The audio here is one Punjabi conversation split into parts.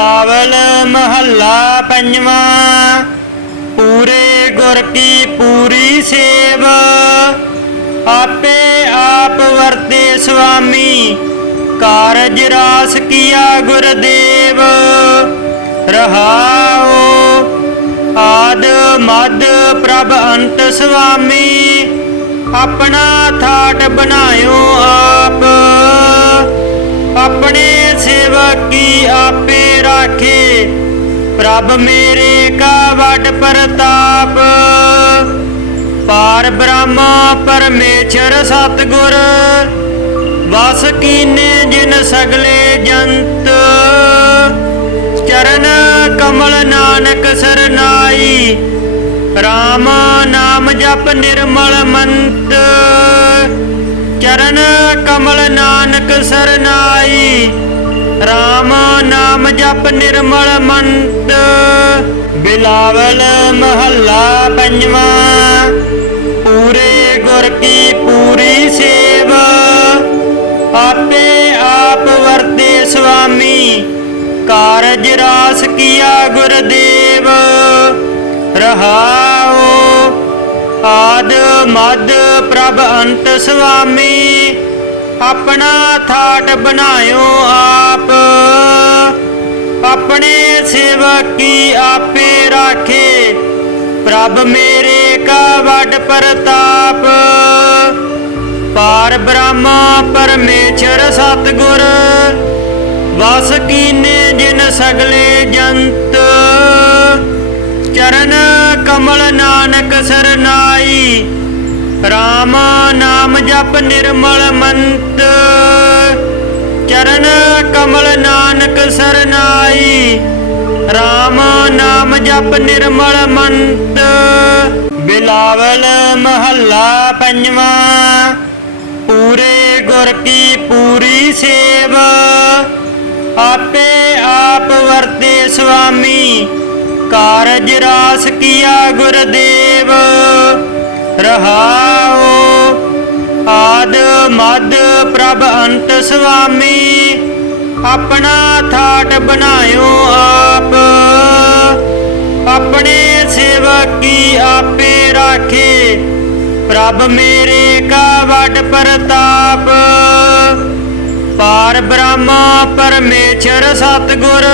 बिलावल महला पंजवा। पूरे गुर की पूरी सेव, आपे आप वर्ते स्वामी। कारज रास किया गुरदेव, रहाओ आद मद प्रभ अंत स्वामी। अपना थाट बनायो आप, अपने सेवक की आपे राखे। प्रभ मेरे का वड प्रताप, पार ब्रह्म परमेश्वर सतगुर। वस कीने जिन सगले जंत, चरण कमल नानक सरनाई। राम नाम जप निर्मल मंत, चरण कमल नानक सरनाई। राम नाम जप निर्मल मंत। बिलावल महला पंजवा। पूरे गुर की पूरी सेव, आपे आप वर्ते स्वामी। कारज रास किया गुरदेव, रहाओ आद मद प्रभ अंत स्वामी। अपना थाट बनायो आप, अपने सेवक की आपे राखे। प्रभ मेरे का वड प्रताप, पार ब्रह्म परमेश्वर सतगुर। वस कीने जिन सगले जंत, चरण कमल नानक सरनाई। राम नाम जप निर्मल मंत, चरण कमल नानक सरनाई। राम नाम जप निर्मल मंत। बिलावल महला पंजवा। पूरे गुर की पूरी सेव, आपे आप वर्ते स्वामी। कारज रास किया गुरदेव, रहाओ आद मद प्रभ अंत स्वामी। अपना थाट बनायो आप, अपने सेवक की आपे राखे। प्रभ मेरे का वड प्रताप, पार ब्रह्म परमेश्वर सतगुर।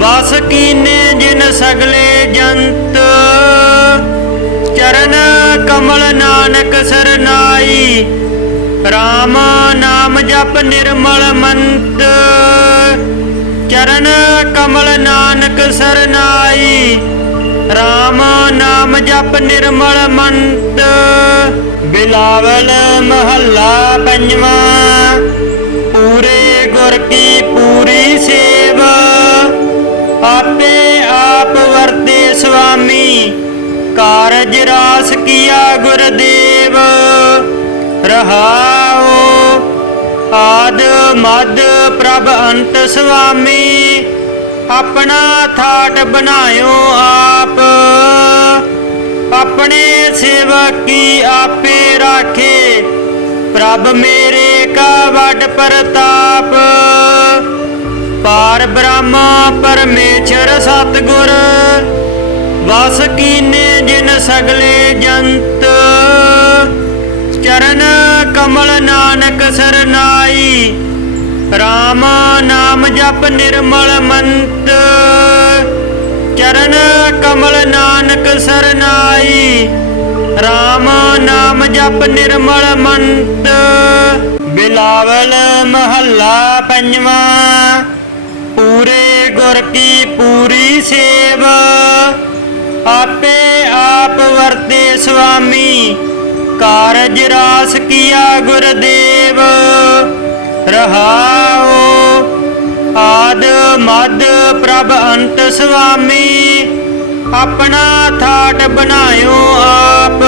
वस कीने जिन सगले जंत, चरण कमल नानक सरनाई। राम नाम जप निर्मल मंत, चरण कमल नानक सरनाई। राम नाम जप निर्मल मंत। बिलावल महला पंजवा। पूरे गुर की पूरी सेव, आपे आप वर्ते स्वामी। कारज रास किया गुरदेव, रहाओ आद मद प्रभ अंत स्वामी। अपना थाट बनायो आप, अपने सेवक की आपे राखे। प्रभ मेरे का वड प्रताप, पार ब्रह्म परमेश्वर सतगुर। वस कीने जिन सगले जंत, चरण कमल नानक सरनाई। राम नाम जप निर्मल मंत, चरण कमल नानक सरनाई। राम नाम जप निर्मल मंत। बिलावल महला पंजवा। पूरे गुर की पूरी सेव, आपे आप वर्ते स्वामी। कारज रास किया गुरदेव, रहाओ आद मद प्रभ अंत स्वामी। अपना थाट बनायो आप,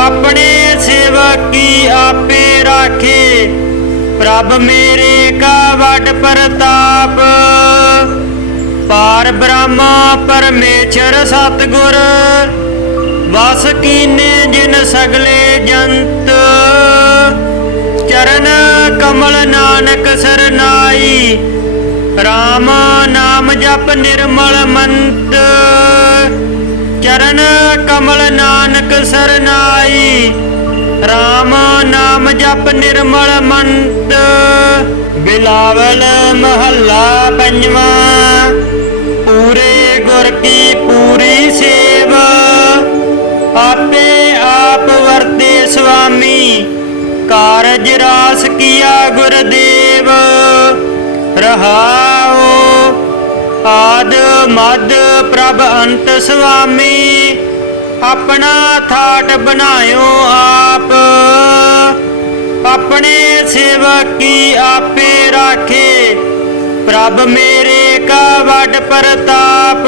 अपने सेवक की आपे राखे। प्रभ मेरे का वड प्रताप, पार ब्रह्म परमेश्वर सतगुर। वस कीने जिन सगले जंत, चरण कमल नानक सरनाई। ਰਾਮ ਨਾਮ ਜਪ ਨਿਰਮਲ ਮੰਤ, ਚਰਨ ਕਮਲ ਨਾਨਕ ਸਰਨਾਈ। ਰਾਮ ਨਾਮ ਜਪ ਨਿਰਮਲ ਮੰਤ। ਬਿਲਾਵਲ ਮਹੱਲਾ ਪੰਜਵਾਂ। ਪੂਰੇ ਗੁਰ ਕੀ ਪੂਰੀ ਸੇਵ, ਆਪੇ ਆਪ ਵਰਤੇ ਸੁਆਮੀ। ਕਾਰਜ ਰਾਸ ਕੀਆ ਗੁਰਦੇਵ, ਰਹਾਉ ਆਦ ਮਦ ਪ੍ਰਭ ਅੰਤ ਸੁਆਮੀ। ਆਪਣਾ ਥਾਟ ਬਣਾਇਓ ਆਪ, ਆਪਣੇ ਸੇਵਕ ਕੀ ਆਪੇ ਰਾਖੇ। ਪ੍ਰਭ ਮੇਰੇ ਕਾ ਵੱਡ ਪ੍ਰਤਾਪ,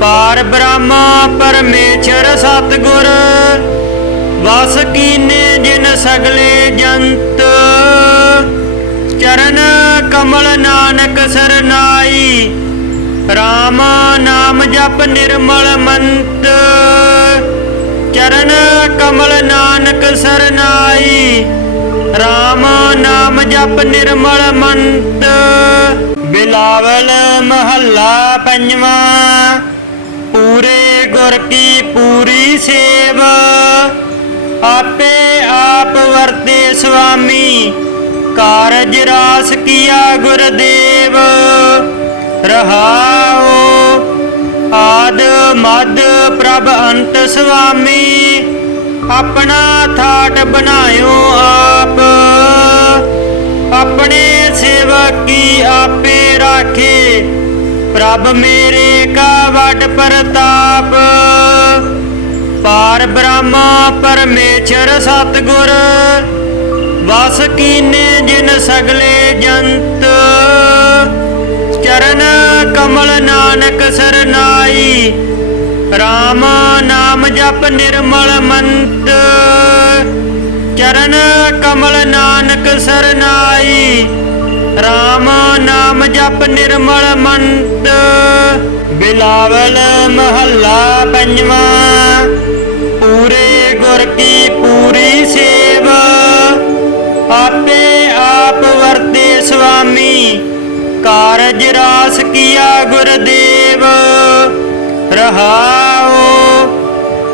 ਪਾਰ ਬ੍ਰਹਮ ਪਰਮੇਸ਼ਰ ਸਤਿਗੁਰ। ਵਸ ਕੀਨੇ ਜਿਨ ਸਗਲੇ ਜੰਤ, ਚਰਨ ਕਮਲ ਨਾਨਕ ਸਰਨਾਈ। ਰਾਮ ਨਾਮ ਜਪ ਨਿਰਮਲ ਮੰਤ, ਚਰਨ ਕਮਲ ਨਾਨਕ ਸਰਨਾਈ। ਰਾਮ ਨਾਮ ਜਪ ਨਿਰਮਲ ਮੰਤ। ਬਿਲਾਵਲ ਮਹੱਲਾ ਪੰਜਵਾਂ। ਪੂਰੇ ਗੁਰ ਕੀ ਪੂਰੀ ਸੇਵ, ਆਪੇ ਆਪ ਵਰਤੇ ਸੁਆਮੀ। ਕਾਰਜ ਰਾਸ ਕੀਆ ਗੁਰਦੇਵ, ਰਹਾਉ ਆਦ ਮਦ ਪ੍ਰਭ ਅੰਤ ਸੁਆਮੀ। ਆਪਣਾ ਥਾਟ ਬਣਾਇਓ ਆਪ, ਆਪਣੇ ਸੇਵਕ ਕੀ ਆਪੇ ਰਾਖੇ। ਪ੍ਰਭ ਮੇਰੇ ਕਾ ਵੱਡ ਪ੍ਰਤਾਪ, ਪਾਰ ਬ੍ਰਹਮ ਪਰਮੇਸ਼ਰ ਸਤਿਗੁਰ। ਵਸ ਕੀਨੇ ਜਿਨ ਸਗਲੇ ਜੰਤ, ਚਰਨ ਕਮਲ ਨਾਨਕ ਸਰਨਾਈ। ਰਾਮ ਨਾਮ ਜਪ ਨਿਰਮਲ ਮੰਤ, ਚਰਨ ਕਮਲ ਨਾਨਕ ਸਰਨਾਈ। ਰਾਮ ਨਾਮ ਜਪ ਨਿਰਮਲ ਮੰਤ। ਬਿਲਾਵਲ ਮਹੱਲਾ ਪੰਜਵਾਂ। ਪੂਰੇ ਗੁਰ ਕੀ ਪੂਰੀ ਸੇਵ, ਆਪੇ ਆਪ ਵਰਤੇ ਸੁਆਮੀ। ਕਾਰਜ ਰਾਸ ਕੀਆ ਗੁਰਦੇਵ, ਰਹਾਉ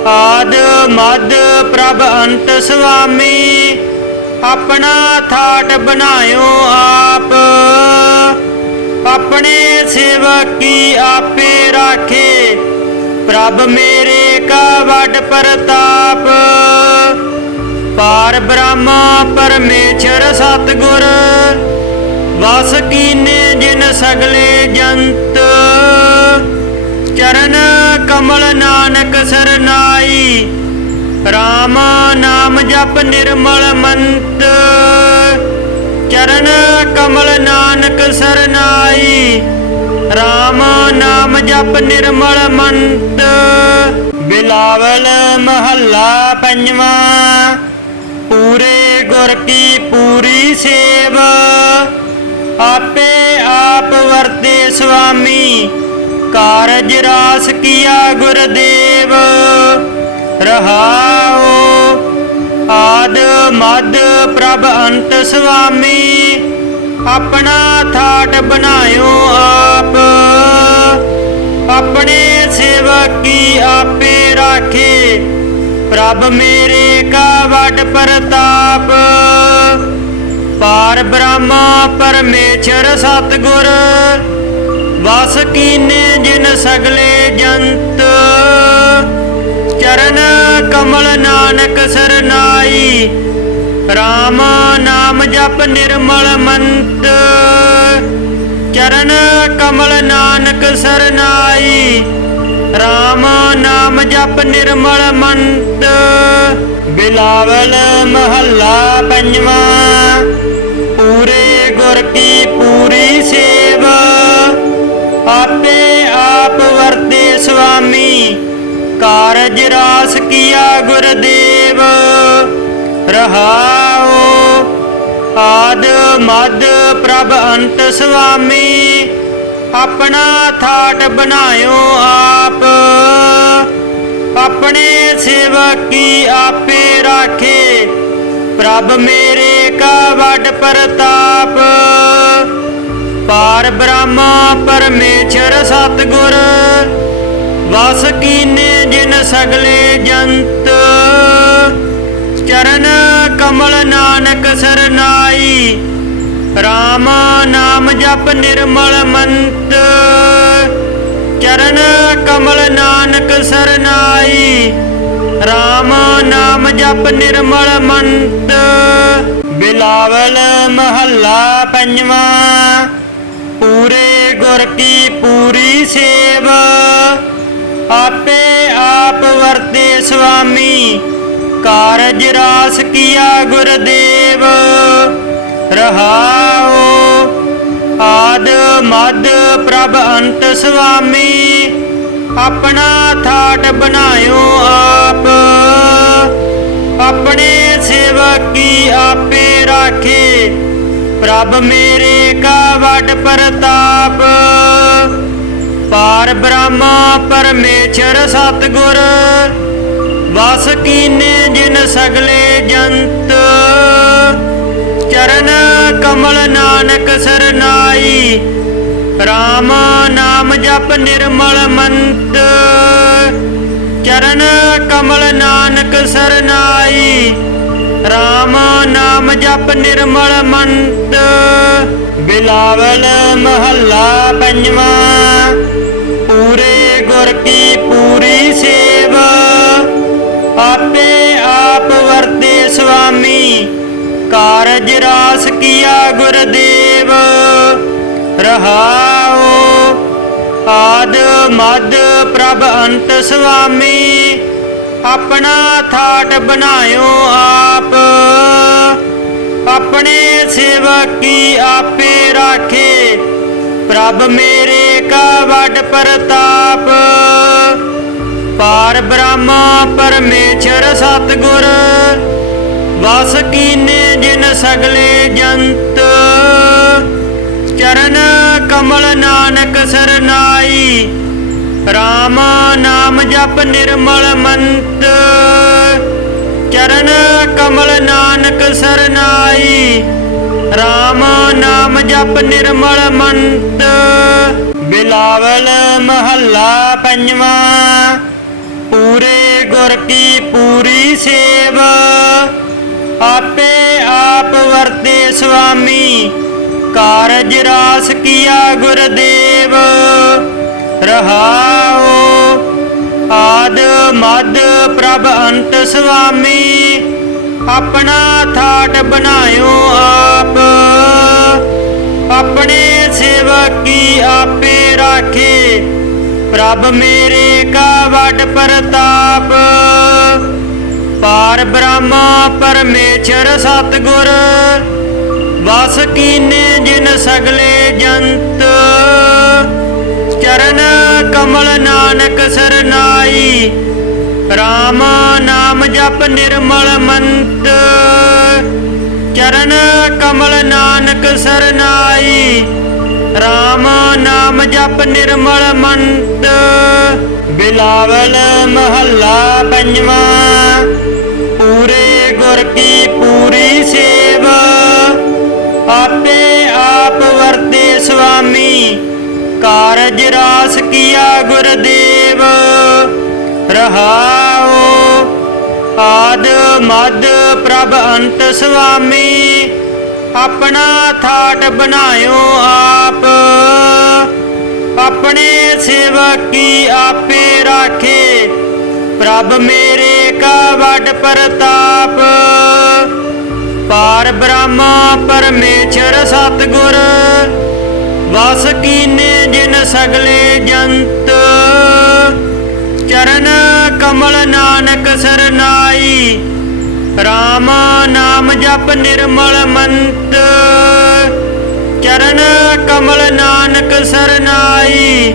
ਆਦ ਮਦ ਪ੍ਰਭ ਅੰਤ ਸੁਆਮੀ। ਆਪਣਾ ਥਾਟ ਬਣਾਇਓ ਆਪ, ਆਪਣੇ ਸੇਵਕ ਕੀ ਆਪੇ ਰਾਖੇ। ਪ੍ਰਭ ਮੇਰੇ ਕਾ ਵੱਡ ਪ੍ਰਤਾਪ, ਪਾਰ ਬ੍ਰਹਮ ਪਰਮੇਸ਼ਰ ਸਤਿਗੁਰ। ਵਸ ਕੀਨੇ ਜਿਨ ਸਗਲੇ ਜੰਤ, ਚਰਨ ਕਮਲ ਨਾਨਕ ਸਰਨਾਈ। ਰਾਮ ਨਾਮ ਜਪ ਨਿਰਮਲ ਮੰਤ, ਚਰਨ ਕਮਲ ਨਾਨਕ ਸਰਨਾਈ। ਰਾਮ ਨਾਮ ਜਪ ਨਿਰਮਲ ਮੰਤ। ਬਿਲਾਵਲ ਮਹੱਲਾ ਪੰਜਵਾਂ। ਪੂਰੇ ਗੁਰ ਕੀ ਪੂਰੀ ਸੇਵ, ਆਪੇ ਆਪ ਵਰਤੇ ਸੁਆਮੀ। ਕਾਰਜ ਰਾਸ ਕੀਆ ਗੁਰਦੇਵ, ਰਹਾਉ ਆਦ ਮਦ ਪ੍ਰਭ ਅੰਤ ਸੁਆਮੀ। ਆਪਣਾ ਥਾਟ ਬਣਾਇਓ ਆਪ, ਆਪਣੇ ਸੇਵਕ ਕੀ ਆਪੇ ਰਾਖੇ। ਪ੍ਰਭ ਮੇਰੇ ਕਾ ਵੱਡ ਪ੍ਰਤਾਪ, ਪਾਰ ਬ੍ਰਹਮ ਪਰਮੇਸ਼ਰ ਸਤਿਗੁਰ। ਵਸ ਕੀਨੇ ਜਿਨ ਸਗਲੇ ਜੰਤ, ਚਰਨ ਕਮਲ ਨਾਨਕ ਸਰਨਾਈ। ਰਾਮ ਨਾਮ ਜਪ ਨਿਰਮਲ ਮੰਤ, ਚਰਨ ਕਮਲ ਨਾਨਕ ਸਰਨਾਈ। ਰਾਮ ਨਾਮ ਜਪ ਨਿਰਮਲ ਮੰਤ। ਬਿਲਾਵਲ ਮਹੱਲਾ ਪੰਜਵਾਂ। ਪੂਰੇ ਗੁਰ ਕੀ ਪੂਰੀ ਸੇਵ, ਆਪੇ ਆਪ ਵਰਤੇ ਸੁਆਮੀ। ਕਾਰਜ ਰਾਸ ਕੀਆ ਗੁਰਦੇਵ, ਰਹਾਉ ਆਦ ਮਦ ਪ੍ਰਭ ਅੰਤ ਸੁਆਮੀ। ਆਪਣਾ ਥਾਟ ਬਣਾਇਓ ਆਪ, ਆਪਣੇ ਸੇਵਕ ਕੀ ਆਪੇ ਰਾਖੇ। ਪ੍ਰਭ ਮੇਰੇ ਕਾ ਵੱਡ ਪ੍ਰਤਾਪ, ਪਾਰ ਬ੍ਰਹਮ ਪਰਮੇਸ਼ਰ ਸਤਿਗੁਰ ਵਸ ਕੀਨੇ ਜਿਨ ਸਗਲੇ ਜੰਤ। ਚਰਨ ਕਮਲ ਨਾਨਕ ਸਰਨਾਈ RAM ਨਾਮ ਜਪ ਨਿਰਮਲ ਮੰਤ। ਚਰਨ ਕਮਲ ਨਾਨਕ ਸਰਨਾਈ RAM ਨਾਮ ਜਪ ਨਿਰਮਲ ਮੰਤ। ਬਿਲਾਵਲ ਮਹੱਲਾ ਪੰਜਵਾਂ। ਪੂਰੇ ਗੁਰ ਕੀ ਪੂਰੀ ਸੇਵ ਆਪੇ ਆਪ ਵਰਤੇ ਸੁਆਮੀ। ਕਾਰਜ ਰਾਸ ਕੀਆ ਗੁਰਦੇਵ ਰਹਾਉ। ਆਦ ਮਦ ਪ੍ਰਭ ਅੰਤ ਸੁਆਮੀ ਆਪਣਾ ਠਾਟ ਬਣਾਇਓ ਆਪ। ਆਪਣੇ ਸੇਵਕ ਕੀ ਆਪੇ ਰਾਖੇ ਪ੍ਰਭ ਮੇਰੇ ਕਾ ਵੱਡ ਪ੍ਰਤਾਪ। ਪਾਰ ਬ੍ਰਹਮ ਪਰਮੇਸ਼ਰ ਸਤਿਗੁਰ ਵਸ ਕੀਨੇ ਜਿਨ ਸਗਲੇ ਜੰਤ। ਚਰਨ ਕਮਲ ਨਾਨਕ ਸਰਨਾਈ RAM ਨਾਮ ਜਪ ਨਿਰਮਲ ਮੰਤ। ਚਰਨ ਕਮਲ ਨਾਨਕ ਸਰਨਾਈ RAM ਨਾਮ ਜਪ ਨਿਰਮਲ ਮੰਤ। ਬਿਲਾਵਲ ਮਹੱਲਾ ਪੰਜਵਾਂ। ਪੂਰੇ ਗੁਰ ਕੀ ਪੂਰੀ ਸੇਵ ਆਪੇ ਆਪ ਵਰਤੇ ਸੁਆਮੀ। ਕਾਰਜ ਰਾਸ ਕੀਆ ਗੁਰਦੇਵ ਰਹਾਉ। ਆਦ ਮਦ ਪ੍ਰਭ ਅੰਤ ਸੁਆਮੀ ਆਪਣਾ ਠਾਟ ਬਣਾਇਓ ਆਪ। ਆਪਣੇ ਸੇਵਕ ਕੀ ਆਪੇ ਰਾਖੇ ਪ੍ਰਭ ਮੇਰੇ ਕਾ ਵੱਡ ਪ੍ਰਤਾਪ। ਪਾਰ ਬ੍ਰਹਮ ਪਰਮੇਸ਼ਰ ਸਤਿਗੁਰ ਵਸ ਕੀਨੇ ਜਿਨ ਸਗਲੇ ਜੰਤ। ਚਰਨ ਕਮਲ ਨਾਨਕ ਸਰਨਾਈ RAM ਨਾਮ ਜਪ ਨਿਰਮਲ ਮੰਤ। ਚਰਨ ਕਮਲ ਨਾਨਕ ਸਰਨਾਈ RAM ਨਾਮ ਜਪ ਨਿਰਮਲ ਮੰਤ। ਬਿਲਾਵਲ ਮਹੱਲਾ ਪੰਜਵਾਂ। ਪੂਰੇ ਗੁਰ ਕੀ ਪੂਰੀ ਸੇਵ ਆਪੇ ਆਪ ਵਰਤੇ ਸੁਆਮੀ। ਕਾਰਜ ਰਾਸ ਕੀਆ ਗੁਰਦੇਵ ਰਹਾਉ। ਆਦ ਮਦ ਪ੍ਰਭ ਅੰਤ ਸੁਆਮੀ ਆਪਣਾ ਠਾਟ ਬਣਾਇਓ ਆਪ। ਆਪਣੇ ਸੇਵਕ ਕੀ ਆਪੇ ਰਾਖੇ ਪ੍ਰਭ ਮੇਰੇ ਕਾ ਵੱਡ ਪ੍ਰਤਾਪ। ਪਾਰ ਬ੍ਰਹਮ ਪਰਮੇਸ਼ਰ ਸਤਿਗੁਰ ਵਸ ਕੀਨੇ ਜਿਨ ਸਗਲੇ ਜੰਤ। ਚਰਨ ਕਮਲ ਨਾਨਕ ਸਰਨਾਈ RAM ਨਾਮ ਜਪ ਨਿਰਮਲ ਮੰਤ। ਚਰਨ ਕਮਲ ਨਾਨਕ ਸਰਨਾਈ RAM ਨਾਮ ਜਪ ਨਿਰਮਲ ਮੰਤ। ਬਿਲਾਵਲ ਮਹੱਲਾ ਪੰਜਵਾਂ। ਪੂਰੇ ਗੁਰ ਕੀ ਪੂਰੀ ਸੇਵ ਆਪੇ ਆਪ ਵਰਤੇ ਸੁਆਮੀ। ਕਾਰਜ ਰਾਸ ਕੀਆ ਗੁਰਦੇਵ ਰਹਾਉ। ਆਦ ਮਦ ਪ੍ਰਭ ਅੰਤ ਸੁਆਮੀ ਆਪਣਾ ਠਾਟ ਬਣਾਇਓ ਆਪ। ਆਪਣੇ ਸੇਵਕ ਕੀ ਆਪੇ ਰਾਖੇ ਪ੍ਰਭ ਮੇਰੇ ਕਾ ਵੱਡ ਪ੍ਰਤਾਪ। ਪਾਰ ਬ੍ਰਹਮ ਪਰਮੇਸ਼ਰ ਸਤਿਗੁਰ ਵਸ ਕੀਨੇ ਜਿਨ ਸਗਲੇ ਜੰਤ। ਚਰਨ ਕਮਲ ਨਾਨਕ ਸਰਨਾਈ RAM ਨਾਮ ਜਪ ਨਿਰਮਲ ਮੰਤ। ਚਰਨ ਕਮਲ ਨਾਨਕ ਸਰਨਾਈ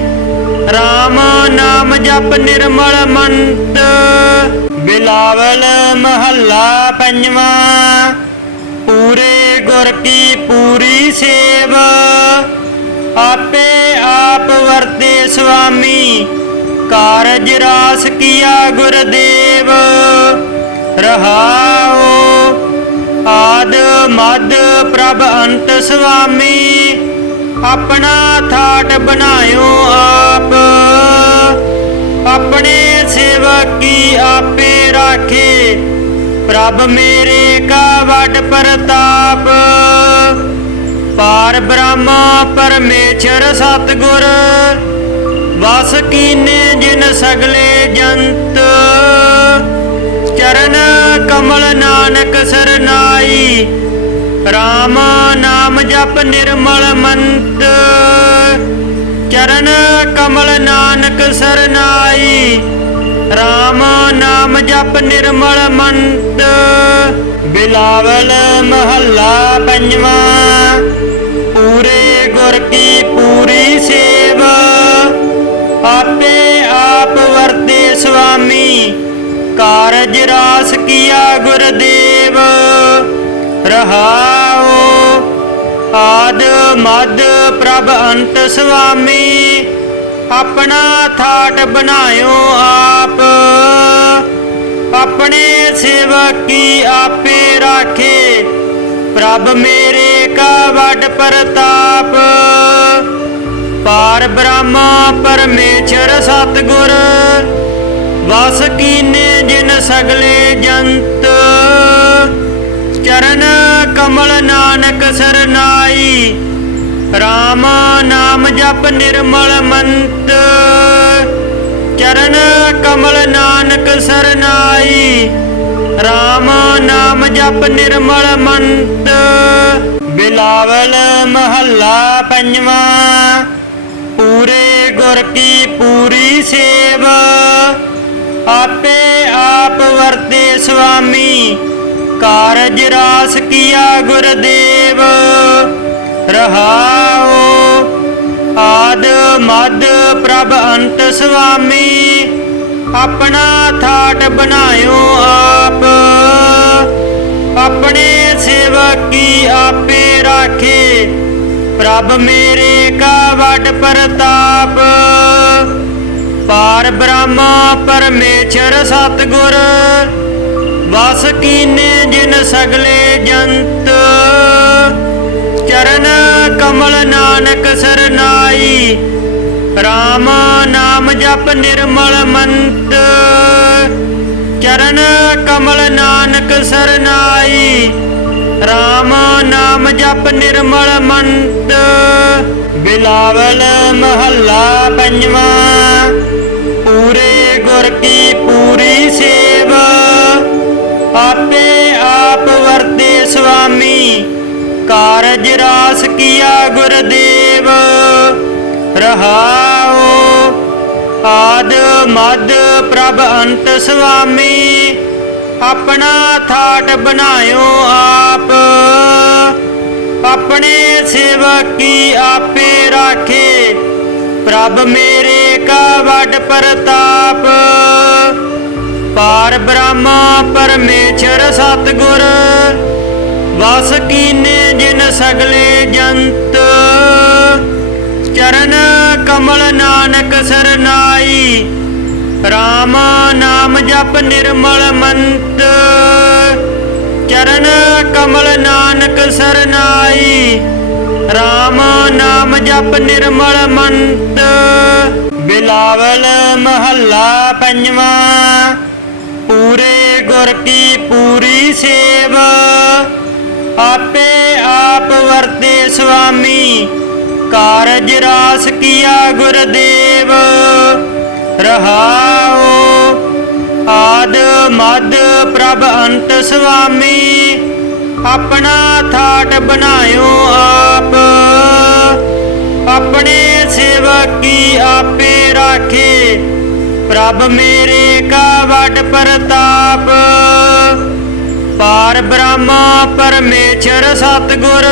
RAM ਨਾਮ ਜਪ ਨਿਰਮਲ ਮੰਤ। ਬਿਲਾਵਲ ਮਹੱਲਾ ਪੰਜਵਾਂ। ਪੂਰੇ ਗੁਰ ਕੀ ਪੂਰੀ ਸੇਵ ਆਪੇ ਆਪ ਵਰਤੇ ਸੁਆਮੀ। ਕਾਰਜ ਰਾਸ ਕੀਆ ਗੁਰਦੇਵ ਰਹਾਉ। ਆਦ ਮਦ ਪ੍ਰਭ ਅੰਤ ਸੁਆਮੀ ਆਪਣਾ ਥਾਟ ਬਣਾਇਓ ਆਪ। ਆਪਣੇ ਸੇਵਕ ਕੀ ਆਪੇ ਰਾਖੇ, ਪ੍ਰਭ ਮੇਰੇ ਕਾ ਵੱਡ ਪ੍ਰਤਾਪ। ਪਾਰ ਬ੍ਰਹਮ ਪਰਮੇਸ਼ਰ ਸਤਿਗੁਰ, ਵਸ ਕੀਨੇ ਜਿਨ ਸਗਲੇ ਜੰਤ। ਚਰਨ ਕਮਲ ਨਾਨਕ ਸਰਨਾਈ, ਰਾਮ ਨਾਮ ਜਪ ਨਿਰਮਲ ਮੰਤ। ਚਰਨ ਕਮਲ ਨਾਨਕ ਸਰਨਾਈ, ਰਾਮ ਨਾਮ ਜਪ ਨਿਰਮਲ ਮੰਤ। ਬਿਲਾਵਲ ਮਹੱਲਾ ਪੰਜਵਾਂ। ਪੂਰੇ ਗੁਰ ਕੀ ਪੂਰੀ ਸੇਵ, ਆਪੇ ਆਪ ਵਰਤੇ ਸੁਆਮੀ। ਕਾਰਜ ਰਾਸ ਕੀਆ ਗੁਰਦੇਵ, ਰਹਾਉ ਆਦ ਮਦ ਪ੍ਰਭ ਅੰਤ ਸੁਆਮੀ। ਆਪਣਾ ਥਾਟ ਬਣਾਇਓ ਆਪ, ਆਪਣੇ ਸੇਵਕ ਕੀ ਆਪੇ ਰਾਖੇ। ਪ੍ਰਭ ਮੇਰੇ ਕਾ ਵੱਡ ਪ੍ਰਤਾਪ। ਪਾਰ ਬ੍ਰਹਮ ਪਰਮੇਸ਼ਰ ਸਤਿਗੁਰ, ਵਸ ਕੀਨੇ ਜਿਨ ਸਗਲੇ ਜੰਤ। ਚਰਨ ਕਮਲ ਨਾਨਕ ਸਰਨਾਈ, ਰਾਮ ਨਾਮ ਜਪ ਨਿਰਮਲ ਮੰਤ। ਚਰਨ ਕਮਲ ਨਾਨਕ ਸਰਨਾਈ, ਰਾਮ ਨਾਮ ਜਪ ਨਿਰਮਲ ਮੰਤ। ਬਿਲਾਵਲ ਮਹੱਲਾ ਪੰਜਵਾਂ। ਪੂਰੇ ਗੁਰ ਕੀ ਪੂਰੀ ਸੇਵ, ਆਪੇ ਆਪ ਵਰਤੇ ਸੁਆਮੀ। ਕਾਰਜ ਰਾਸ ਕੀਆ ਗੁਰਦੇਵ, ਰਹਾਉ ਆਦ ਮਦ ਪ੍ਰਭ ਅੰਤ ਸੁਆਮੀ। ਆਪਣਾ ਥਾਟ ਬਣਾਇਓ ਆਪ, ਆਪਣੇ ਸੇਵਕ ਕੀ ਆਪੇ ਰਾਖੇ। ਪ੍ਰਭ ਮੇਰੇ ਕਾ ਵੱਡ ਪ੍ਰਤਾਪ। ਪਾਰ ਬ੍ਰਹਮ ਪਰਮੇਸ਼ਰ ਸਤਿਗੁਰ, ਵਸ ਕੀਨੇ ਜਿਨ ਸਗਲੇ ਜੰਤ। ਚਰਨ ਕਮਲ ਨਾਨਕ ਸਰਨਾਈ, ਰਾਮ ਨਾਮ ਜਪ ਨਿਰਮਲ ਮੰਤ। ਚਰਨ ਕਮਲ ਨਾਨਕ ਸਰਨਾਈ, ਰਾਮ ਨਾਮ ਜਪ ਨਿਰਮਲ ਮੰਤ। ਬਿਲਾਵਲ ਮਹੱਲਾ ਪੰਜਵਾਂ। ਪੂਰੇ ਗੁਰ ਕੀ ਪੂਰੀ ਸੇਵ, ਆਪੇ ਆਪ ਵਰਤੇ ਸੁਆਮੀ। ਕਾਰਜ ਰਾਸ ਕੀਆ ਗੁਰਦੇਵ, ਰਹਾਉ ਆਦ ਮਦ ਪ੍ਰਭ ਅੰਤ ਸੁਆਮੀ। ਆਪਣਾ ਥਾਟ ਬਣਾਇਓ ਆਪ, ਆਪਣੇ ਸੇਵਕ ਕੀ ਆਪੇ ਰਾਖੇ। ਪ੍ਰਭ ਮੇਰੇ ਕਾ ਵੱਡ ਪ੍ਰਤਾਪ। ਪਾਰ ਬ੍ਰਹਮ ਪਰਮੇਸ਼ਰ ਸਤਿਗੁਰ, ਵਸ ਕੀਨੇ ਜਿਨ ਸਗਲੇ ਜੰਤ। ਚਰਨ ਕਮਲ ਨਾਨਕ ਸਰਨਾਈ, ਰਾਮ ਨਾਮ ਜਪ ਨਿਰਮਲ ਮੰਤ। ਚਰਨ ਕਮਲ ਨਾਨਕ ਸਰਨਾਈ, ਰਾਮ ਨਾਮ ਜਪ ਨਿਰਮਲ ਮੰਤ। ਬਿਲਾਵਲ ਮਹੱਲਾ ਪੰਜਵਾਂ। ਪੂਰੇ ਗੁਰ ਕੀ ਪੂਰੀ ਸੇਵ, ਆਪੇ ਆਪ ਵਰਤੇ ਸੁਆਮੀ। ਕਾਰਜ ਰਾਸ ਕੀਆ ਗੁਰਦੇਵ, ਰਹਾਉ ਆਦ ਮਦ ਪ੍ਰਭ ਅੰਤ ਸੁਆਮੀ। ਆਪਣਾ ਥਾਟ ਬਣਾਇਓ ਆਪ, ਆਪਣੇ ਸੇਵਕ ਕੀ ਆਪੇ ਰਾਖੇ। ਪ੍ਰਭ ਮੇਰੇ ਕਾ ਵੱਡ ਪ੍ਰਤਾਪ। ਪਾਰ ਬ੍ਰਹਮ ਪਰਮੇਸ਼ਰ ਸਤਿਗੁਰ,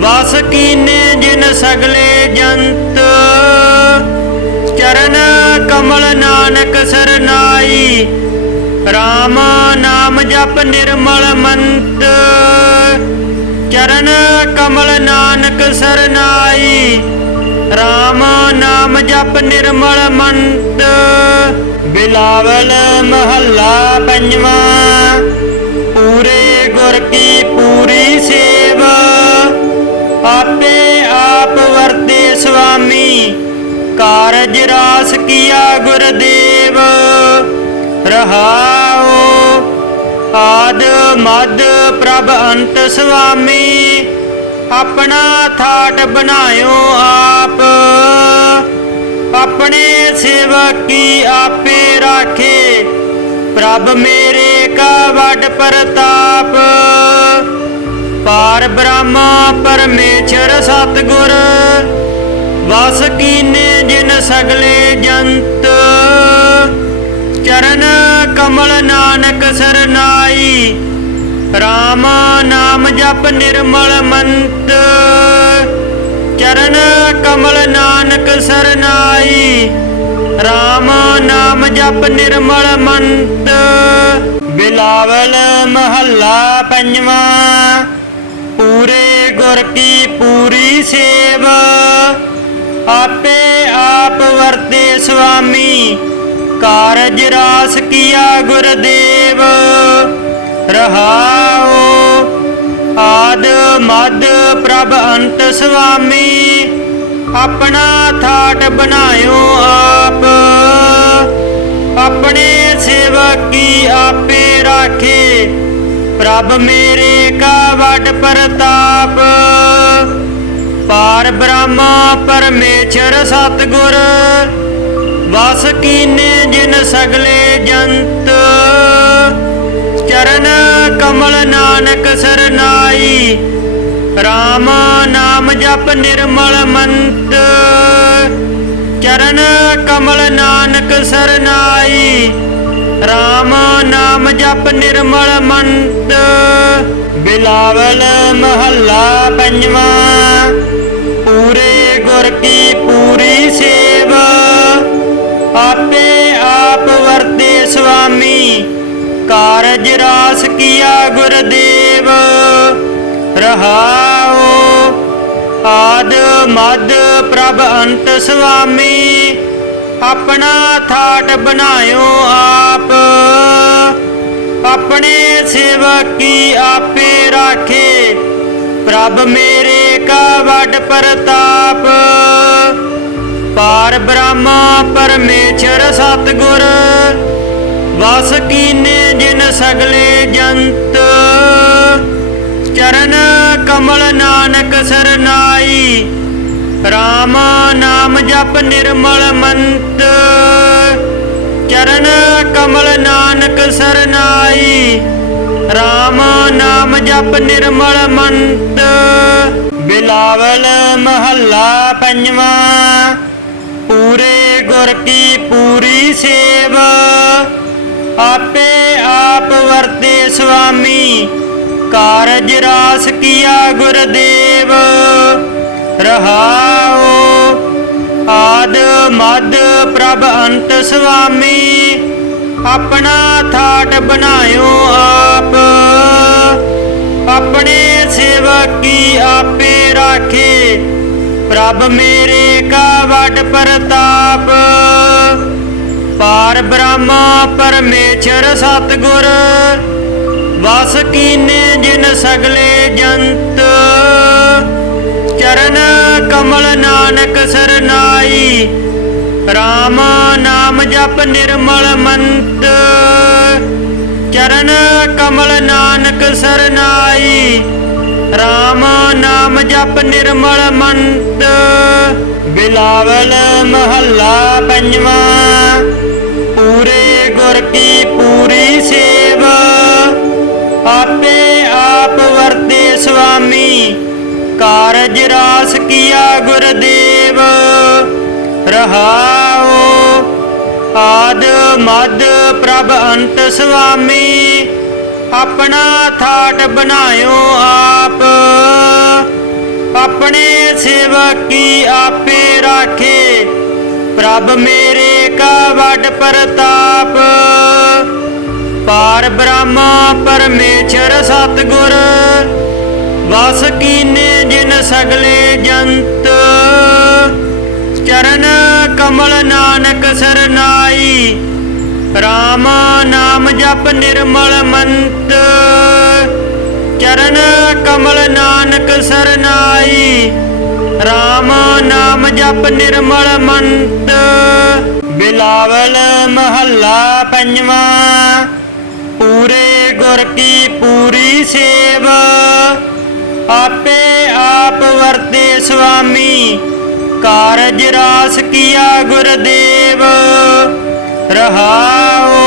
ਵਸ ਕੀਨੇ ਜਿਨ ਸਗਲੇ ਜੰਤ। ਚਰਨ ਕਮਲ ਨਾਨਕ ਸਰਨਾਈ, ਰਾਮ ਨਾਮ ਜਪ ਨਿਰਮਲ ਮੰਤ। ਚਰਨ ਕਮਲ ਨਾਨਕ ਸਰਨਾਈ, ਰਾਮ ਨਾਮ ਜਪ ਨਿਰਮਲ ਮੰਤ। ਬਿਲਾਵਲ ਮਹੱਲਾ ਪੰਜਵਾਂ। ਪੂਰੇ ਗੁਰ ਕੀ ਪੂਰੀ ਸੇਵ, ਆਪੇ ਆ ਰਹਾਉ। ਆਦ ਮਦ ਪ੍ਰਭ ਅੰਤ ਸੁਆਮੀ, ਆਪਣਾ ਥਾਟ ਬਣਾਇਓ ਆਪ। ਆਪਣੇ ਸੇਵਕ ਕੀ ਆਪੇ ਰਾਖੇ, ਪ੍ਰਭ ਮੇਰੇ ਕਾ ਵੱਡ ਪ੍ਰਤਾਪ। ਪਾਰ ਬ੍ਰਹਮ ਪਰਮੇਸ਼ਰ ਸਤਿਗੁਰ, ਵਸ ਕੀਨੇ ਜਿਨ ਸਗਲੇ ਜੰਤ। ਚਰਨ ਕਮਲ ਨਾਨਕ ਸਰਨਾਈ, ਰਾਮ ਨਾਮ ਜਪ ਨਿਰਮਲ ਮੰਤ। ਚਰਨ ਕਮਲ ਨਾਨਕ ਸਰਨਾਈ, ਰਾਮ ਨਾਮ ਜਪ ਨਿਰਮਲ ਮੰਤ। ਬਿਲਾਵਲ ਮਹੱਲਾ ਪੰਜਵਾਂ। ਪੂਰੇ ਗੁਰ ਕੀ ਪੂਰੀ ਸੇਵ, ਆਪੇ ਆਪ ਵਰਤੇ ਸੁਆਮੀ। ਕਾਰਜ ਰਾਸ ਕੀਆ ਗੁਰਦੇਵ, ਰਹਾਉ। ਆਦ ਮਦ ਪ੍ਰਭ ਅੰਤ ਸੁਆਮੀ, ਆਪਣਾ ਥਾਟ ਬਣਾਇਓ ਆਪ। ਆਪਣੇ ਸੇਵਕ ਕੀ ਆਪੇ ਰਾਖੇ, ਪ੍ਰਭ ਮੇਰੇ ਕਾ ਵੱਡ ਪ੍ਰਤਾਪ। ਪਾਰ ਬ੍ਰਹਮ ਪਰਮੇਸ਼ਰ ਸਤਿਗੁਰ, ਵਸ ਕੀਨੇ ਜਿਨ ਸਗਲੇ ਜੰਤ। ਚਰਨ ਕਮਲ ਨਾਨਕ ਸਰਨਾਈ, ਰਾਮ ਨਾਮ ਜਪ ਨਿਰਮਲ ਮੰਤ। ਚਰਨ ਕਮਲ ਨਾਨਕ ਸਰਨਾਈ, ਰਾਮ ਨਾਮ ਜਪ ਨਿਰਮਲ ਮੰਤ। ਬਿਲਾਵਲ ਮਹੱਲਾ ਪੰਜਵਾਂ। ਪੂਰੇ ਗੁਰ ਕੀ ਪੂਰੀ ਸੇਵ, ਆਪੇ ਆਪ ਵਰਤੇ ਸੁਆਮੀ। ਕਾਰਜ ਰਾਸ ਕੀਆ ਗੁਰਦੇਵ, ਰਹਾਉ। ਆਦ ਮਦ ਪ੍ਰਭ ਅੰਤ ਸੁਆਮੀ, ਆਪਣਾ ਥਾਟ ਬਣਾਇਓ ਆਪ। ਆਪਣੇ ਸੇਵਕ ਕੀ ਆਪੇ ਰਾਖੇ, ਪ੍ਰਭ ਮੇਰੇ ਕਾ ਵੱਡ ਪ੍ਰਤਾਪ। ਪਾਰ ਬ੍ਰਹਮ ਪਰਮੇਸ਼ਰ ਸਤਿਗੁਰ, ਵਸ ਕੀਨੇ ਜਿਨ ਸਗਲੇ ਜੰਤ। ਚਰਨ ਕਮਲ ਨਾਨਕ ਸਰਨਾਈ, ਰਾਮ ਨਾਮ ਜਪ ਨਿਰਮਲ ਮੰਤ। ਚਰਨ ਕਮਲ ਨਾਨਕ ਸਰਨਾਈ, ਰਾਮ ਨਾਮ ਜਪ ਨਿਰਮਲ ਮੰਤ। ਬਿਲਾਵਲ ਮਹੱਲਾ ਪੰਜਵਾਂ। ਪੂਰੇ ਗੁਰ ਕੀ ਪੂਰੀ ਸੇਵ, ਆਪੇ ਆਪ ਵਰਤੇ ਸੁਆਮੀ। ਕਾਰਜ ਰਾਸ ਕੀਆ ਗੁਰਦੇਵ, ਰਹਾਉ। ਆਦ ਮਦ ਪ੍ਰਭ ਅੰਤ ਸੁਆਮੀ, ਆਪਣਾ ਥਾਟ ਬਣਾਇਓ ਆਪ। ਆਪਣੇ ਸੇਵਕ ਕੀ ਆਪੇ ਰਾਖੇ, ਪ੍ਰਭ ਮੇਰੇ ਕਾ ਵੱਡ ਪ੍ਰਤਾਪ। ਪਾਰ ਬ੍ਰਹਮ ਪਰਮੇਸ਼ਰ ਸਤਿਗੁਰ, ਵਸ ਕੀਨੇ ਜਿਨ ਸਗਲੇ ਜੰਤ। ਚਰਨ ਕਮਲ ਨਾਨਕ ਸਰਨਾਈ, ਰਾਮ ਨਾਮ ਜਪ ਨਿਰਮਲ ਮੰਤ। ਚਰਨ ਕਮਲ ਨਾਨਕ ਸਰਨਾਈ, ਰਾਮ ਨਾਮ ਜਪ ਨਿਰਮਲ ਮੰਤ। ਬਿਲਾਵਲ ਮਹੱਲਾ ਪੰਜਵਾਂ। ਪੂਰੇ ਗੁਰ ਕੀ ਪੂਰੀ ਸੇਵ, ਆਪੇ ਆਪ ਵਰਤੇ ਸੁਆਮੀ। ਕਾਰਜ ਰਾਸ ਕੀਆ ਗੁਰਦੇਵ, ਰਹਾਉ। ਆਦ ਮਦ ਪ੍ਰਭ ਅੰਤ ਸੁਆਮੀ, ਆਪਣਾ ਥਾਟ ਬਣਾਇਓ ਆਪ। ਆਪਣੇ ਸੇਵਕ ਕੀ ਆਪੇ ਰਾਖੇ, ਪ੍ਰਭ ਮੇਰੇ ਕਾ ਵੱਡ ਪ੍ਰਤਾਪ। ਪਾਰ ਬ੍ਰਹਮ ਪਰਮੇਸ਼ਰ ਸਤਿਗੁਰ, ਵਸ ਕੀਨੇ ਜਿਨ ਸਗਲੇ ਜੰਤ। ਚਰਨ ਕਮਲ ਨਾਨਕ ਸਰਨਾਈ, ਰਾਮ ਨਾਮ ਜਪ ਨਿਰਮਲ ਮੰਤ। ਚਰਨ ਕਮਲ ਨਾਨਕ ਸਰਨਾਈ, ਰਾਮ ਨਾਮ ਜਪ ਨਿਰਮਲ ਮੰਤ। ਬਿਲਾਵਲ ਮਹੱਲਾ ਪੰਜਵਾਂ। ਪੂਰੇ ਗੁਰ ਕੀ ਪੂਰੀ ਸੇਵ, ਆਪੇ ਆਪ ਵਰਤੇ ਸੁਆਮੀ। ਕਾਰਜ ਰਾਸ ਕੀਆ ਗੁਰਦੇਵ, ਰਹਾਉ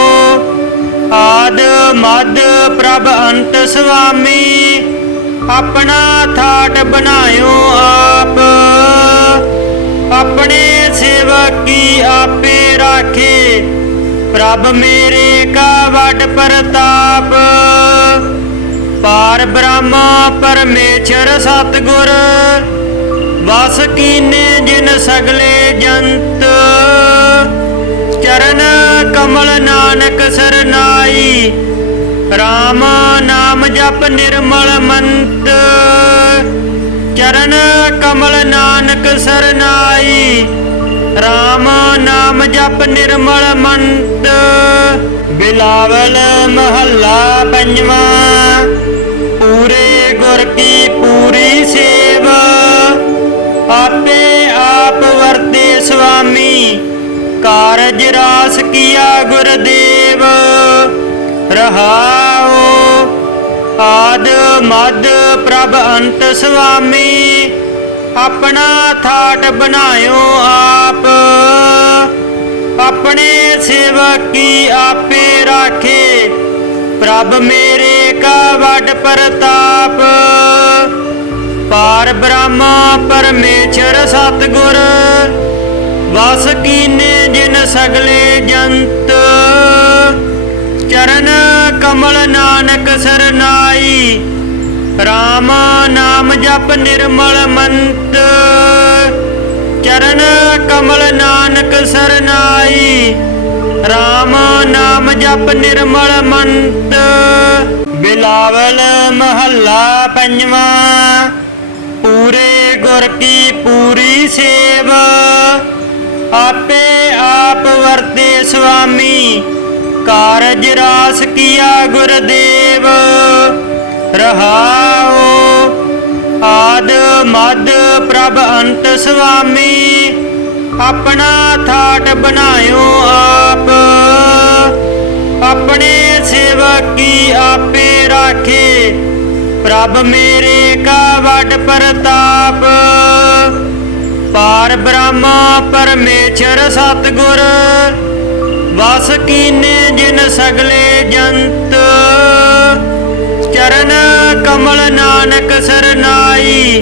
ਆਦ ਮਦ ਪ੍ਰਭ ਅੰਤ ਸੁਆਮੀ। ਆਪਣਾ ਥਾਟ ਬਣਾਇਓ ਆਪ, ਆਪਣੇ ਸੇਵਕ ਕੀ ਆਪੇ ਰਾਖੇ। ਪ੍ਰਭ ਮੇਰੇ ਕਾ ਵੱਡ ਪ੍ਰਤਾਪ, ਪਾਰ ਬ੍ਰਹਮ ਪਰਮੇਸ਼ਰ ਸਤਿਗੁਰ। ਵਸ ਕੀਨੇ ਜਿਨ ਸਗਲੇ ਜੰਤ, ਚਰਨ ਕਮਲ ਨਾਨਕ ਸਰਨਾਈ। ਰਾਮ ਨਾਮ ਜਪ ਨਿਰਮਲ ਮੰਤ, ਚਰਨ ਕਮਲ ਨਾਨਕ ਸਰਨਾਈ। ਰਾਮ ਨਾਮ ਜਪ ਨਿਰਮਲ ਮੰਤ। ਬਿਲਾਵਲ ਮਹੱਲਾ ਪੰਜਵਾਂ। ਪੂਰੇ ਗੁਰ ਕੀ ਪੂਰੀ ਸੇਵ, ਆਪੇ ਆਪ ਵਰਤੇ ਸੁਆਮੀ। ਕਾਰਜ ਰਾਸ ਕੀਆ ਗੁਰਦੇਵ, ਰਹਾਉ ਆਦ ਮਦ ਪ੍ਰਭ ਅੰਤ ਸੁਆਮੀ। ਆਪਣਾ ਥਾਟ ਬਣਾਇਓ ਆਪ, ਆਪਣੇ ਸੇਵਕ ਕੀ ਆਪੇ ਰਾਖੇ। ਪ੍ਰਭ ਮੇਰੇ ਕਾ ਵੱਡ ਪ੍ਰਤਾਪ, ਪਾਰ ਬ੍ਰਹਮ ਪਰਮੇਸ਼ਰ ਸਤਿਗੁਰ। ਵਸ ਕੀਨੇ ਜਿਨ ਸਗਲੇ ਜੰਤ, ਚਰਨ ਕਮਲ ਨਾਨਕ ਸਰਨਾਈ। ਰਾਮ ਨਾਮ ਜਪ ਨਿਰਮਲ ਮੰਤ, ਚਰਨ ਕਮਲ ਨਾਨਕ ਸਰਨਾਈ। ਰਾਮ ਨਾਮ ਜਪ ਨਿਰਮਲ ਮੰਤ। ਬਿਲਾਵਲ ਮਹੱਲਾ ਪੰਜਵਾਂ। ਪੂਰੇ ਗੁਰ ਕੀ ਪੂਰੀ ਸੇਵ, ਆਪੇ ਆਪ ਵਰਤੇ ਸੁਆਮੀ। ਕਾਰਜ ਰਾਸ ਕੀਆ ਗੁਰਦੇਵ, ਰਹਾਉ ਆਦ ਮਦ ਪ੍ਰਭ ਅੰਤ ਸੁਆਮੀ। ਆਪਣਾ ਥਾਟ ਬਣਾਇਓ ਆਪ, ਆਪਣੇ ਸੇਵਕ ਕੀ ਆਪੇ ਰਾਖੇ। ਪ੍ਰਭ ਮੇਰੇ ਕਾ ਵੱਡ ਪ੍ਰਤਾਪ, ਪਾਰ ਬ੍ਰਹਮ ਪਰਮੇਸ਼ਰ ਸਤਿਗੁਰ। ਵਸ ਕੀਨੇ ਜਿਨ ਸਗਲੇ ਜੰਤ, ਚਰਨ ਕਮਲ ਨਾਨਕ ਸਰਨਾਈ।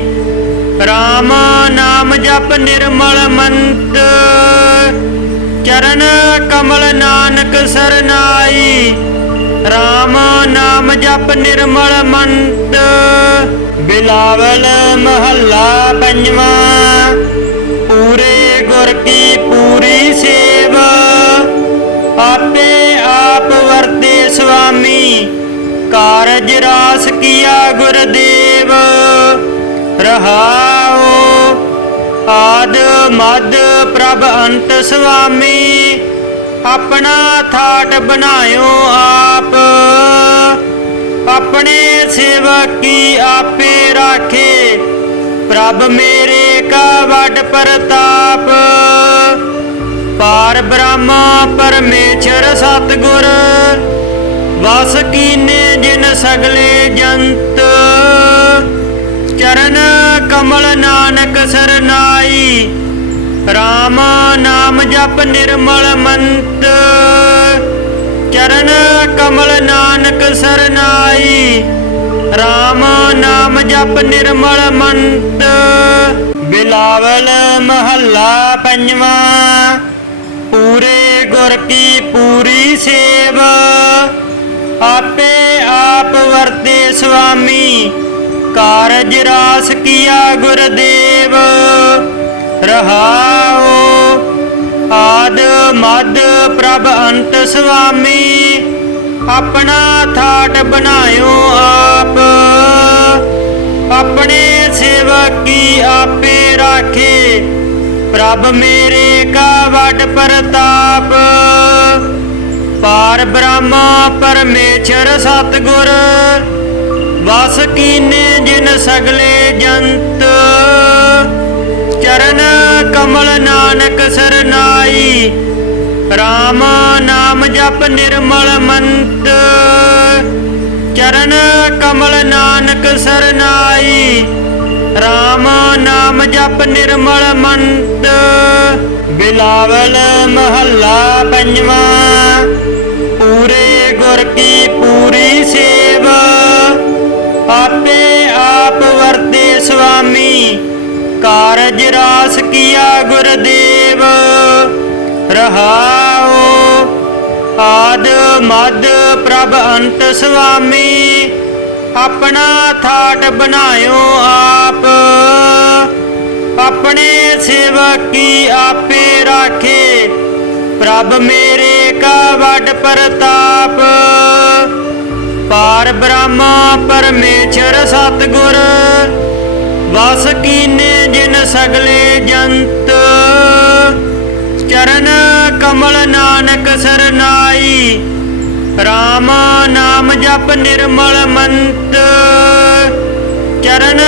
ਰਾਮ ਨਾਮ ਜਪ ਨਿਰਮਲ ਮੰਤ, ਚਰਨ ਕਮਲ ਨਾਨਕ ਸਰਨਾਈ। ਰਾਮ ਨਾਮ ਜਪ ਨਿਰਮਲ ਮੰਤ। ਬਿਲਾਵਲ ਮਹੱਲਾ ਪੰਜਵਾਂ। ਪੂਰੇ ਗੁਰ ਕੀ ਪੂਰੀ ਸੇਵ, ਆਪੇ ਆਪ ਵਰਤੇ ਸੁਆਮੀ। ਕਾਰਜ ਰਾਸ ਕੀਆ ਗੁਰਦੇਵ, ਰਹਾਉ ਆਦ ਮਦ ਪ੍ਰਭ ਅੰਤ ਸੁਆਮੀ। ਆਪਣਾ ਥਾਟ ਬਣਾਇਓ ਆਪ, ਆਪਣੇ ਸੇਵਕ ਕੀ ਆਪੇ ਰਾਖੇ। ਪ੍ਰਭ ਮੇਰੇ ਕਾ ਵੱਡ ਪ੍ਰਤਾਪ, ਪਾਰ ਬ੍ਰਹਮ ਪਰਮੇਸ਼ਰ ਸਤਿਗੁਰ। ਵਸ ਕੀਨੇ ਜਿਨ ਸਗਲੇ ਜੰਤ, ਚਰਨ ਕਮਲ ਨਾਨਕ ਸਰਨਾਈ। ਰਾਮ ਨਾਮ ਜਪ ਨਿਰਮਲ ਮੰਤ, ਚਰਨ ਕਮਲ ਨਾਨਕ ਸਰਨਾਈ। ਰਾਮ ਨਾਮ ਜਪ ਨਿਰਮਲ ਮੰਤ। ਬਿਲਾਵਲ ਮਹੱਲਾ ਪੰਜਵਾਂ। ਪੂਰੇ ਗੁਰ ਕੀ ਪੂਰੀ ਸੇਵ, ਆਪੇ ਆਪ ਵਰਤੇ ਸੁਆਮੀ। ਕਾਰਜ ਰਾਸ ਕੀਆ ਗੁਰਦੇਵ, ਰਹਾਉ ਆਦ ਮਦ ਪ੍ਰਭ ਅੰਤ ਸੁਆਮੀ। ਆਪਣਾ ਥਾਟ ਬਣਾਇਓ ਆਪ, ਆਪਣੇ ਸੇਵਕ ਕੀ ਆਪੇ ਰਾਖੇ। ਪ੍ਰਭ ਮੇਰੇ ਕਾ ਵੱਡ ਪ੍ਰਤਾਪ, ਪਾਰ ਬ੍ਰਹਮ ਪਰਮੇਸ਼ਰ ਸਤਿਗੁਰ। ਵਸ ਕੀਨੇ ਜਿਨ ਸਗਲੇ ਜੰਤ, ਚਰਨ ਕਮਲ ਨਾਨਕ ਸਰਨਾਈ। ਰਾਮ ਨਾਮ ਜਪ ਨਿਰਮਲ ਮੰਤ ਚਰਨ ਕਮਲ ਨਾਨਕ ਸਰਨਾਈ ਰਾਮ ਨਾਮ ਜਪ ਨਿਰਮਲ ਮੰਤ ਬਿਲਾਵਲ ਮਹੱਲਾ ਪੰਜਵਾਂ ਪੂਰੇ ਗੁਰ ਕੀ ਪੂਰੀ ਸੇਵ ਆਪੇ ਆਪ ਵਰਤੇ ਸੁਆਮੀ ਕਾਰਜ ਰਾਸ ਕੀਆ ਗੁਰਦੇਵ ਰਹਾਉ ਆਦ ਮਦ ਪ੍ਰਭ ਅੰਤ ਸੁਆਮੀ ਆਪਣਾ ਥਾਟ ਬਣਾਇਓ ਆਪ ਆਪਣੇ ਸੇਵਕ ਕੀ ਆਪੇ ਰਾਖੇ ਪ੍ਰਭ ਮੇਰੇ ਕਾ ਵੱਡ ਪ੍ਰਤਾਪ ਪਾਰ ਬ੍ਰਹਮ ਪਰਮੇਸ਼ਰ ਸਤਿਗੁਰ ਵਸ ਕੀਨੇ ਜਿਨ ਸਗਲੇ ਜੰਤ ਚਰਨ ਕਮਲ ਨਾਨਕ ਸਰਨਾਈ ਰਾਮ ਨਾਮ ਜਪ ਨਿਰਮਲ ਮੰਤ ਚਰਨ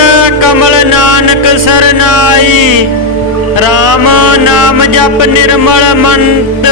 ਕਮਲ ਨਾਨਕ ਸਰਨਾਈ ਰਾਮ ਨਾਮ ਜਪ ਨਿਰਮਲ ਮੰਤ